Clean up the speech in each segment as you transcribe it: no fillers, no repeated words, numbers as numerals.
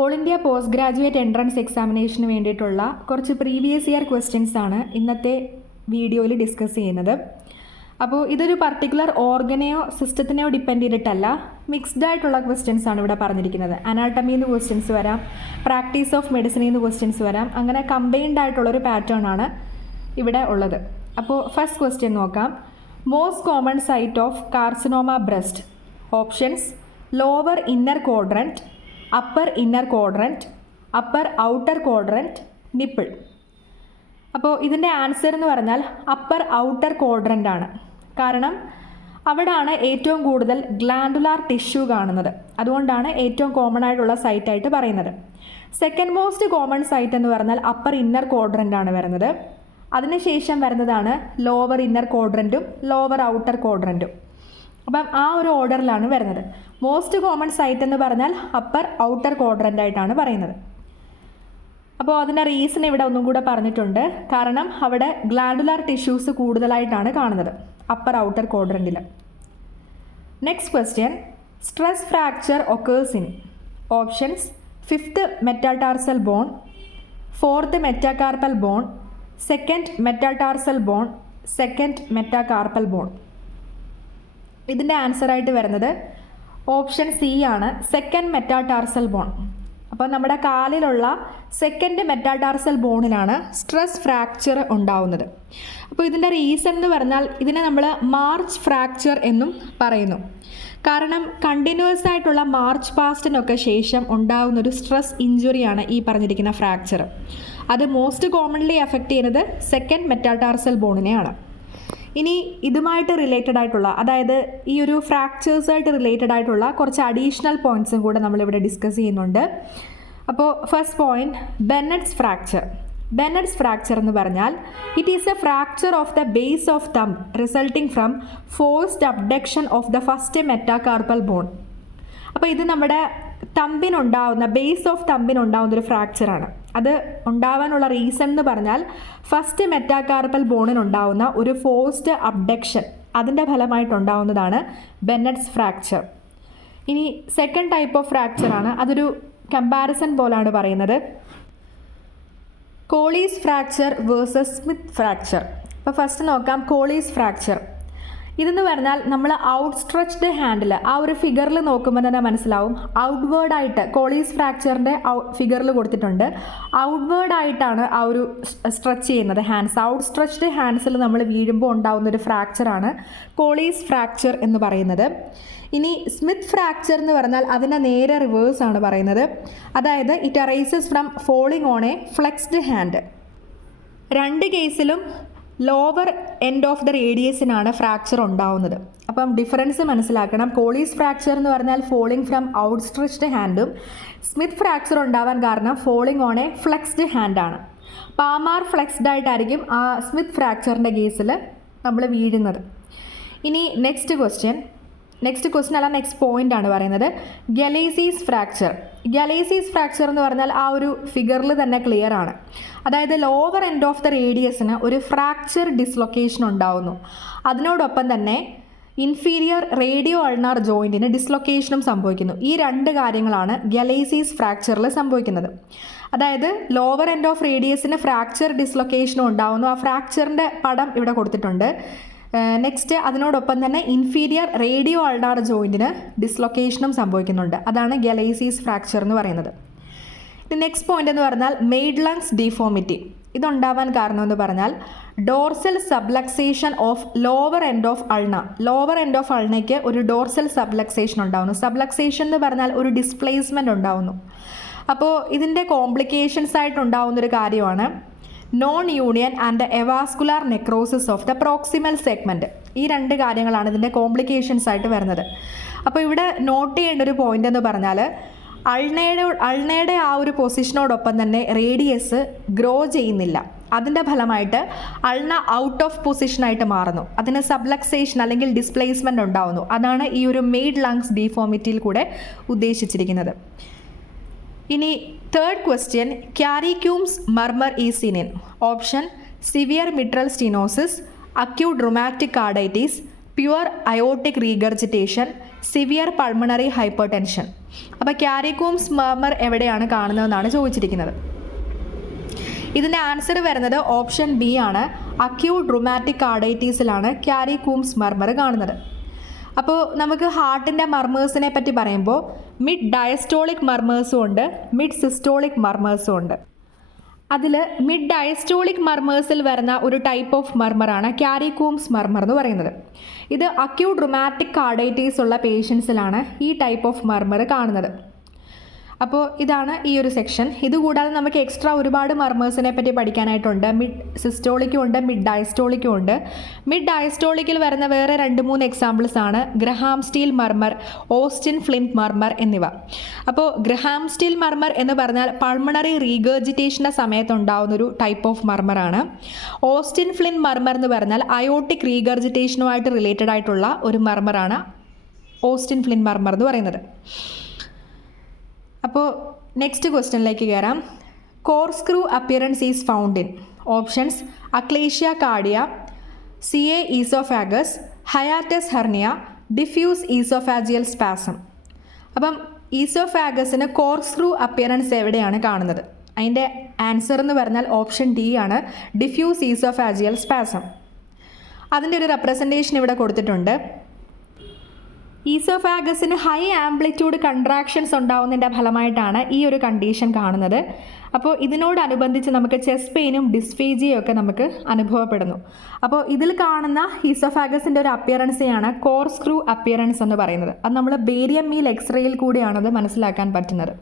All India post graduate entrance എക്സാമിനേഷന് വേണ്ടിയിട്ടുള്ള കുറച്ച് പ്രീവിയസ് ഇയർ ക്വസ്റ്റ്യൻസ് ആണ് ഇന്നത്തെ വീഡിയോയിൽ ഡിസ്കസ് ചെയ്യുന്നത്. അപ്പോൾ ഇതൊരു പർട്ടിക്കുലർ ഓർഗനെയോ സിസ്റ്റത്തിനെയോ ഡിപ്പെൻഡ് ചെയ്തിട്ടല്ല, മിക്സ്ഡ് ആയിട്ടുള്ള ക്വസ്റ്റ്യൻസ് ആണ് ഇവിടെ പറഞ്ഞിരിക്കുന്നത്. അനാട്ടമിയിൽ നിന്ന് ക്വസ്റ്റ്യൻസ് വരാം, പ്രാക്ടീസ് ഓഫ് മെഡിസിനിൽ നിന്ന് ക്വസ്റ്റ്യൻസ് വരാം, അങ്ങനെ കമ്പൈൻഡ് ആയിട്ടുള്ളൊരു പാറ്റേൺ ആണ് ഇവിടെ ഉള്ളത്. അപ്പോൾ ഫസ്റ്റ് ക്വസ്റ്റ്യൻ നോക്കാം. Most common site of carcinoma breast. Options: lower inner quadrant, upper inner quadrant, upper outer quadrant, nipple. അപ്പോൾ ഇതിൻ്റെ ആൻസർ എന്ന് പറഞ്ഞാൽ അപ്പർ ഔട്ടർ ക്വാഡ്രൻ്റ് ആണ്. കാരണം അവിടാണ് ഏറ്റവും കൂടുതൽ ഗ്ലാൻഡുലാർ ടിഷ്യൂ കാണുന്നത്. അതുകൊണ്ടാണ് ഏറ്റവും കോമൺ ആയിട്ടുള്ള സൈറ്റായിട്ട് പറയുന്നത്. സെക്കൻഡ് മോസ്റ്റ് കോമൺ സൈറ്റ് എന്ന് പറഞ്ഞാൽ അപ്പർ ഇന്നർ ക്വാഡ്രൻ്റ് ആണ് വരുന്നത്. അതിനുശേഷം വരുന്നതാണ് ലോവർ ഇന്നർ ക്വാഡ്രൻറ്റും ലോവർ ഔട്ടർ ക്വാഡ്രൻറ്റും. അപ്പം ആ ഒരു ഓർഡറിലാണ് വരുന്നത്. മോസ്റ്റ് കോമൺ സൈറ്റ് എന്ന് പറഞ്ഞാൽ അപ്പർ ഔട്ടർ ക്വാഡ്രൻ്റ് ആയിട്ടാണ് പറയുന്നത്. അപ്പോൾ അതിൻ്റെ റീസൺ ഇവിടെ ഒന്നും കൂടെ പറഞ്ഞിട്ടുണ്ട്. കാരണം അവിടെ ഗ്ലാൻഡുലാർ ടിഷ്യൂസ് കൂടുതലായിട്ടാണ് കാണുന്നത് അപ്പർ ഔട്ടർ ക്വാഡ്രൻറ്റിൽ. Next question: stress fracture occurs in. Options: fifth metatarsal bone, fourth metacarpal bone, second metatarsal bone, second metacarpal bone. ഇതിൻ്റെ ആൻസറായിട്ട് വരുന്നത് ഓപ്ഷൻ സി ആണ്, സെക്കൻഡ് മെറ്റാടാർസൽ ബോൺ. അപ്പോൾ നമ്മുടെ കാലിലുള്ള സെക്കൻഡ് മെറ്റാടാർസൽ ബോണിലാണ് സ്ട്രെസ് ഫ്രാക്ചർ ഉണ്ടാവുന്നത്. അപ്പോൾ ഇതിൻ്റെ റീസൺ എന്ന് പറഞ്ഞാൽ ഇതിനെ നമ്മൾ മാർച്ച് ഫ്രാക്ചർ എന്നും പറയുന്നു. കാരണം കണ്ടിന്യൂസ് ആയിട്ടുള്ള മാർച്ച് പാസ്റ്റിനൊക്കെ ശേഷം ഉണ്ടാകുന്നൊരു സ്ട്രെസ് ഇഞ്ചുറിയാണ് ഈ പറഞ്ഞിരിക്കുന്ന ഫ്രാക്ചർ. അത് മോസ്റ്റ് കോമൺലി അഫക്റ്റ് ചെയ്യുന്നത് സെക്കൻഡ് മെറ്റാടാർസൽ ബോണിനെയാണ്. ഇനി ഇതുമായിട്ട് റിലേറ്റഡ് ആയിട്ടുള്ള, അതായത് ഈ ഒരു ഫ്രാക്ചേഴ്സായിട്ട് റിലേറ്റഡ് ആയിട്ടുള്ള കുറച്ച് അഡീഷണൽ പോയിൻറ്റ്സും കൂടെ നമ്മളിവിടെ ഡിസ്കസ് ചെയ്യുന്നുണ്ട്. അപ്പോൾ first point, Bennett's fracture. Bennett's fracture എന്ന് പറഞ്ഞാൽ it is a fracture of the base of thumb resulting from forced abduction of the first metacarpal bone. അപ്പോൾ ഇത് നമ്മുടെ തമ്പിനുണ്ടാവുന്ന, ബേസ് ഓഫ് തമ്പിനുണ്ടാവുന്ന ഒരു ഫ്രാക്ചറാണ്. അത് ഉണ്ടാവാനുള്ള റീസൺ എന്ന് പറഞ്ഞാൽ ഫസ്റ്റ് മെറ്റാകാർപ്പൽ ബോണിനുണ്ടാവുന്ന ഒരു ഫോഴ്സ്ഡ് അബ്ഡക്ഷൻ, അതിൻ്റെ ഫലമായിട്ടുണ്ടാവുന്നതാണ് ബെന്നറ്റ്സ് ഫ്രാക്ചർ. ഇനി സെക്കൻഡ് ടൈപ്പ് ഓഫ് ഫ്രാക്ചറാണ്, അതൊരു കമ്പാരിസൺ പോലാണ് പറയുന്നത്. കോളീസ് ഫ്രാക്ചർ വേഴ്സസ് സ്മിത്ത് ഫ്രാക്ചർ. അപ്പോൾ ഫസ്റ്റ് നോക്കാം കോളീസ് ഫ്രാക്ചർ. ഇതെന്ന് പറഞ്ഞാൽ നമ്മൾ ഔട്ട് സ്ട്രെച്ച്ഡ് ഹാൻഡിൽ, ആ ഒരു ഫിഗറിൽ നോക്കുമ്പോൾ തന്നെ മനസ്സിലാവും, ഔട്ട്വേർഡായിട്ട് കോളീസ് ഫ്രാക്ചറിൻ്റെ ഫിഗറിൽ കൊടുത്തിട്ടുണ്ട്. ഔട്ട്വേർഡായിട്ടാണ് ആ ഒരു സ്ട്രെച്ച് ചെയ്യുന്നത് ഹാൻഡ്സ്. ഔട്ട് സ്ട്രെച്ച്ഡ് ഹാൻഡ്സിൽ നമ്മൾ വീഴുമ്പോൾ ഉണ്ടാകുന്നൊരു ഫ്രാക്ചറാണ് കോളീസ് ഫ്രാക്ചർ എന്ന് പറയുന്നത്. ഇനി സ്മിത്ത് ഫ്രാക്ചർ എന്ന് പറഞ്ഞാൽ അതിൻ്റെ നേരെ റിവേഴ്സ് ആണ് പറയുന്നത്. അതായത് it arises from falling on a flexed hand. രണ്ട് കേസിലും ലോവർ എൻഡ് ഓഫ് ദ റേഡിയസിനാണ് ഫ്രാക്ചർ ഉണ്ടാവുന്നത്. അപ്പം ഡിഫറൻസ് മനസ്സിലാക്കണം. കോളീസ് ഫ്രാക്ചർ എന്ന് പറഞ്ഞാൽ ഫോളിങ് ഫ്രം ഔട്ട് സ്ട്രെച്ച്ഡ് ഹാൻഡും, സ്മിത്ത് ഫ്രാക്ചർ ഉണ്ടാവാൻ കാരണം ഫോളിങ് ഓൺ എ ഫ്ലെക്സ്ഡ് ഹാൻഡാണ്. പാമാർ ഫ്ലെക്സ്ഡ് ആയിട്ടായിരിക്കും ആ സ്മിത്ത് ഫ്രാക്ചറിൻ്റെ കേസിൽ നമ്മൾ വീഴുന്നത്. ഇനി നെക്സ്റ്റ് ക്വസ്റ്റ്യൻ അല്ല, നെക്സ്റ്റ് പോയിന്റ് ആണ് പറയുന്നത്, ഗലേസീസ് ഫ്രാക്ചർ. ഗലേസീസ് ഫ്രാക്ചർ എന്ന് പറഞ്ഞാൽ ആ ഒരു ഫിഗറിൽ തന്നെ ക്ലിയർ ആണ്. അതായത് ലോവർ എൻഡ് ഓഫ് ദ റേഡിയസിന് ഒരു ഫ്രാക്ചർ ഡിസ്ലൊക്കേഷൻ ഉണ്ടാവുന്നു. അതിനോടൊപ്പം തന്നെ ഇൻഫീരിയർ റേഡിയോ അൾനാർ ജോയിൻറ്റിന് ഡിസ്ലൊക്കേഷനും സംഭവിക്കുന്നു. ഈ രണ്ട് കാര്യങ്ങളാണ് ഗലേസീസ് ഫ്രാക്ചറിൽ സംഭവിക്കുന്നത്. അതായത് ലോവർ എൻഡ് ഓഫ് റേഡിയസിന് ഫ്രാക്ചർ ഡിസ്ലൊക്കേഷനും ഉണ്ടാവുന്നു. ആ ഫ്രാക്ചറിൻ്റെ പടം ഇവിടെ കൊടുത്തിട്ടുണ്ട്. നെക്സ്റ്റ് അതിനോടൊപ്പം തന്നെ ഇൻഫീരിയർ റേഡിയോ അൾനാർ ജോയിൻറ്റിന് ഡിസ്ലൊക്കേഷനും സംഭവിക്കുന്നുണ്ട്. അതാണ് ഗലേസീസ് ഫ്രാക്ചർ എന്ന് പറയുന്നത്. നെക്സ്റ്റ് പോയിന്റ് എന്ന് പറഞ്ഞാൽ മെയ്ഡ്ലങ്സ് ഡിഫോമിറ്റി. ഇതുണ്ടാവാൻ കാരണം എന്ന് പറഞ്ഞാൽ dorsal subluxation of lower end of ulna. Lower end of അൾനയ്ക്ക് ഒരു ഡോർസൽ സബ്ലക്സേഷൻ ഉണ്ടാവുന്നു. സബ്ലക്സേഷൻ എന്ന് പറഞ്ഞാൽ ഒരു ഡിസ്പ്ലേസ്മെൻറ്റ് ഉണ്ടാവുന്നു. അപ്പോൾ ഇതിൻ്റെ കോംപ്ലിക്കേഷൻസ് ആയിട്ടുണ്ടാവുന്നൊരു കാര്യമാണ് non union and avascular necrosis of the proximal segment. ഈ രണ്ട് കാര്യങ്ങളാണ് ഇതിൻ്റെ കോംപ്ലിക്കേഷൻസ് ആയിട്ട് വരുന്നത്. അപ്പോൾ ഇവിടെ നോട്ട് ചെയ്യേണ്ട ഒരു പോയിന്റ് എന്ന് പറഞ്ഞാൽ അൾനയുടെ ആ ഒരു പൊസിഷനോടൊപ്പം തന്നെ റേഡിയസ് ഗ്രോ ചെയ്യുന്നില്ല. അതിൻ്റെ ഫലമായിട്ട് അൾന ഔട്ട് ഓഫ് പൊസിഷനായിട്ട് മാറുന്നു. അതിന് സബ്ലക്സേഷൻ അല്ലെങ്കിൽ ഡിസ്പ്ലേസ്മെൻറ്റ് ഉണ്ടാവുന്നു. അതാണ് ഈ ഒരു മെയ്ഡ് ലങ്സ് ഡിഫോമിറ്റിയിൽ കൂടെ ഉദ്ദേശിച്ചിരിക്കുന്നത്. ഇനി third question, Carey Coombs murmur is seen in. Option: severe mitral stenosis, acute rheumatic carditis, pure aortic regurgitation, severe pulmonary hypertension. അപ്പോൾ ക്യാരിക്കോംസ് മർമർ എവിടെയാണ് കാണുന്നതെന്നാണ് ചോദിച്ചിരിക്കുന്നത്. ഇതിൻ്റെ ആൻസർ വരുന്നത് ഓപ്ഷൻ ബി ആണ്. അക്യൂട്ട് റുമാറ്റിക് കാർഡൈറ്റീസിലാണ് ക്യാരിക്കോംസ് മർമർ കാണുന്നത്. അപ്പോൾ നമുക്ക് ഹാർട്ടിൻ്റെ മർമേഴ്സിനെ പറ്റി പറയുമ്പോൾ മിഡ് ഡയസ്റ്റോളിക് മർമേഴ്സും ഉണ്ട്, മിഡ് സിസ്റ്റോളിക് മർമേഴ്സും ഉണ്ട്. അതിൽ മിഡ് ഡയസ്റ്റോളിക് മർമേഴ്സിൽ വരുന്ന ഒരു ടൈപ്പ് ഓഫ് മർമറാണ് ക്യാരിക്കോംസ് മർമർ എന്ന് പറയുന്നത്. ഇത് അക്യൂട്ട് റുമാറ്റിക് കാർഡൈറ്റീസ് ഉള്ള പേഷ്യൻസിലാണ് ഈ ടൈപ്പ് ഓഫ് മർമർ കാണുന്നത്. അപ്പോൾ ഇതാണ് ഈ ഒരു സെക്ഷൻ. ഇതുകൂടാതെ നമുക്ക് എക്സ്ട്രാ ഒരുപാട് മർമേഴ്സിനെ പറ്റി പഠിക്കാനായിട്ടുണ്ട്. മിഡ് സിസ്റ്റോളിക്കും ഉണ്ട്, മിഡ് ഡയസ്റ്റോളിക്കും ഉണ്ട്. മിഡ് ഡയസ്റ്റോളിക്കിൽ വരുന്ന വേറെ 2-3 എക്സാമ്പിൾസ് ആണ് Graham Steell murmur, Austin Flint murmur എന്നിവ. അപ്പോൾ ഗ്രഹാം സ്റ്റീൽ മർമർ എന്ന് പറഞ്ഞാൽ പൾമണറി റീഗർജിറ്റേഷൻ്റെ സമയത്തുണ്ടാകുന്നൊരു ടൈപ്പ് ഓഫ് മർമറാണ്. ഓസ്റ്റിൻ ഫ്ലിൻറ്റ് മർമർ എന്ന് പറഞ്ഞാൽ അയോട്ടിക് റീഗർജിറ്റേഷനുമായിട്ട് റിലേറ്റഡ് ആയിട്ടുള്ള ഒരു മർമറാണ് ഓസ്റ്റിൻ ഫ്ലിൻറ്റ് മർമർ എന്ന് പറയുന്നത്. അപ്പോൾ നെക്സ്റ്റ് ക്വസ്റ്റ്യനിലേക്ക് കയറാം. Corkscrew appearance is found in options achalasia cardia, CA oesophagus, hiatus hernia, diffuse oesophageal spasm. അപ്പം ഈസോഫാഗസിന് കോർസ്ക്രൂ അപ്പിയറൻസ് എവിടെയാണ് കാണുന്നത്? അതിൻ്റെ ആൻസർ എന്ന് പറഞ്ഞാൽ ഓപ്ഷൻ ഡി ആണ്, ഡിഫ്യൂസ് ഈസോഫാജിയൽ സ്പാസം. അതിൻ്റെ ഒരു റെപ്രസെൻറ്റേഷൻ ഇവിടെ കൊടുത്തിട്ടുണ്ട്. ഈസോഫാഗസിന് ഹൈ ആംപ്ലിറ്റ്യൂഡ് കൺട്രാക്ഷൻസ് ഉണ്ടാവുന്നതിൻ്റെ ഫലമായിട്ടാണ് ഈ ഒരു കണ്ടീഷൻ കാണുന്നത്. അപ്പോൾ ഇതിനോടനുബന്ധിച്ച് നമുക്ക് ചെസ്റ്റ് പെയിനും ഡിസ്ഫേജിയയും ഒക്കെ നമുക്ക് അനുഭവപ്പെടുന്നു. അപ്പോൾ ഇതിൽ കാണുന്ന ഈസോഫാഗസിൻ്റെ ഒരു അപ്പിയറൻസിയാണ് കോർസ്ക്രൂ അപ്പിയറൻസ് എന്ന് പറയുന്നത്. അത് നമ്മൾ ബേരിയം മീൽ എക്സ്റേയിൽ കൂടിയാണത് മനസ്സിലാക്കാൻ പറ്റുന്നത്.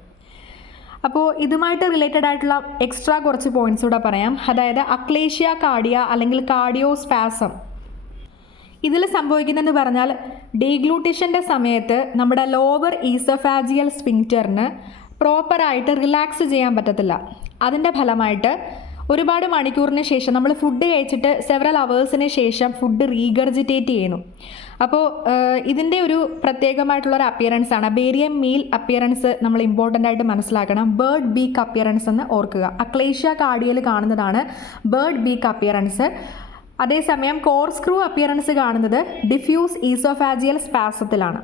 അപ്പോൾ ഇതുമായിട്ട് റിലേറ്റഡ് ആയിട്ടുള്ള എക്സ്ട്രാ കുറച്ച് പോയിൻറ്റ്സ് കൂടെ പറയാം. അതായത് അക്ലേഷ്യ കാർഡിയ അല്ലെങ്കിൽ കാർഡിയോസ്പാസം. ഇതിൽ സംഭവിക്കുന്നതെന്ന് പറഞ്ഞാൽ ഡീഗ്ലൂട്ടേഷൻ്റെ സമയത്ത് നമ്മുടെ ലോവർ ഈസോഫാജിയൽ സ്ഫിങ്ക്റ്ററിന് പ്രോപ്പറായിട്ട് റിലാക്സ് ചെയ്യാൻ പറ്റത്തില്ല. അതിൻ്റെ ഫലമായിട്ട് ഒരുപാട് മണിക്കൂറിന് ശേഷം നമ്മൾ ഫുഡ് കഴിച്ചിട്ട് സെവറൽ അവേഴ്സിന് ശേഷം ഫുഡ് റീഗർജിറ്റേറ്റ് ചെയ്യുന്നു. അപ്പോൾ ഇതിൻ്റെ ഒരു പ്രത്യേകമായിട്ടുള്ളൊരു അപ്പിയറൻസ് ആണ് ബേരിയം മീൽ അപ്പിയറൻസ്. നമ്മൾ ഇമ്പോർട്ടൻ്റ് ആയിട്ട് മനസ്സിലാക്കണം. ബേർഡ് ബീക്ക് അപ്പിയറൻസ് എന്ന് ഓർക്കുക. അക്ലേഷ്യ കാർഡിയയിൽ കാണുന്നതാണ് ബേർഡ് ബീക്ക് അപ്പിയറൻസ്. അതേസമയം കോർസ്ക്രൂ അപ്പിയറൻസ് കാണുന്നത് ഡിഫ്യൂസ് ഈസോഫാജിയൽ സ്പാസത്തിലാണ്.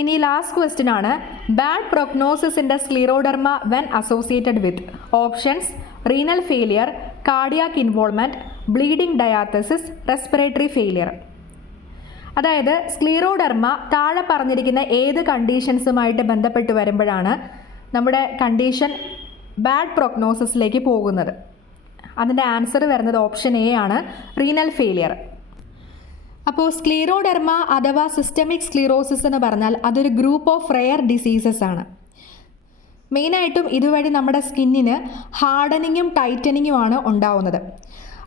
ഇനി ലാസ്റ്റ് ക്വസ്റ്റ്യൻ ആണ്. Bad prognosis in the scleroderma when associated with options renal failure, cardiac involvement, bleeding diathesis, respiratory failure. അതായത് സ്ക്ലീറോഡെർമ താഴെ പറഞ്ഞിരിക്കുന്ന ഏത് കണ്ടീഷൻസുമായിട്ട് ബന്ധപ്പെട്ട് വരുമ്പോഴാണ് നമ്മുടെ കണ്ടീഷൻ ബാഡ് പ്രൊഗ്നോസിസിലേക്ക് പോകുന്നത്? അതിൻ്റെ ആൻസർ വരുന്നത് ഓപ്ഷൻ എ ആണ്, റീനൽ ഫെയിലിയർ. അപ്പോൾ സ്ക്ലീറോഡെർമ അഥവാ സിസ്റ്റമിക് സ്ക്ലീറോസിസ് എന്ന് പറഞ്ഞാൽ അതൊരു ഗ്രൂപ്പ് ഓഫ് റെയർ ഡിസീസസ് ആണ്. മെയിനായിട്ടും ഇതുവഴി നമ്മുടെ സ്കിന്നിന് ഹാർഡനിങ്ങും ടൈറ്റനിങ്ങുമാണ് ഉണ്ടാവുന്നത്.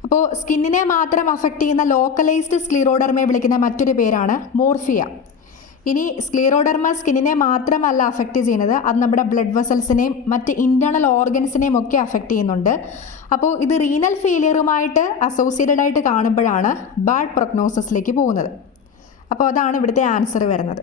അപ്പോൾ സ്കിന്നിനെ മാത്രം അഫക്റ്റ് ചെയ്യുന്ന ലോക്കലൈസ്ഡ് സ്ക്ലീറോഡെർമയെ വിളിക്കുന്ന മറ്റൊരു പേരാണ് മോർഫിയ. ഇനി സ്ക്ലീറോഡെർമ സ്കിന്നിനെ മാത്രമല്ല അഫക്റ്റ് ചെയ്യുന്നത്, അത് നമ്മുടെ ബ്ലഡ് വെസൽസിനെയും മറ്റ് ഇൻറ്റേർണൽ ഓർഗൻസിനെയും ഒക്കെ അഫക്റ്റ് ചെയ്യുന്നുണ്ട്. അപ്പോൾ ഇത് റീനൽ ഫെയിലിയറുമായിട്ട് അസോസിയേറ്റഡ് ആയിട്ട് കാണുമ്പോഴാണ് ബാഡ് പ്രൊഗ്നോസിസിലേക്ക് പോകുന്നത്. അപ്പോൾ അതാണ് ഇവിടുത്തെ ആൻസർ വരുന്നത്.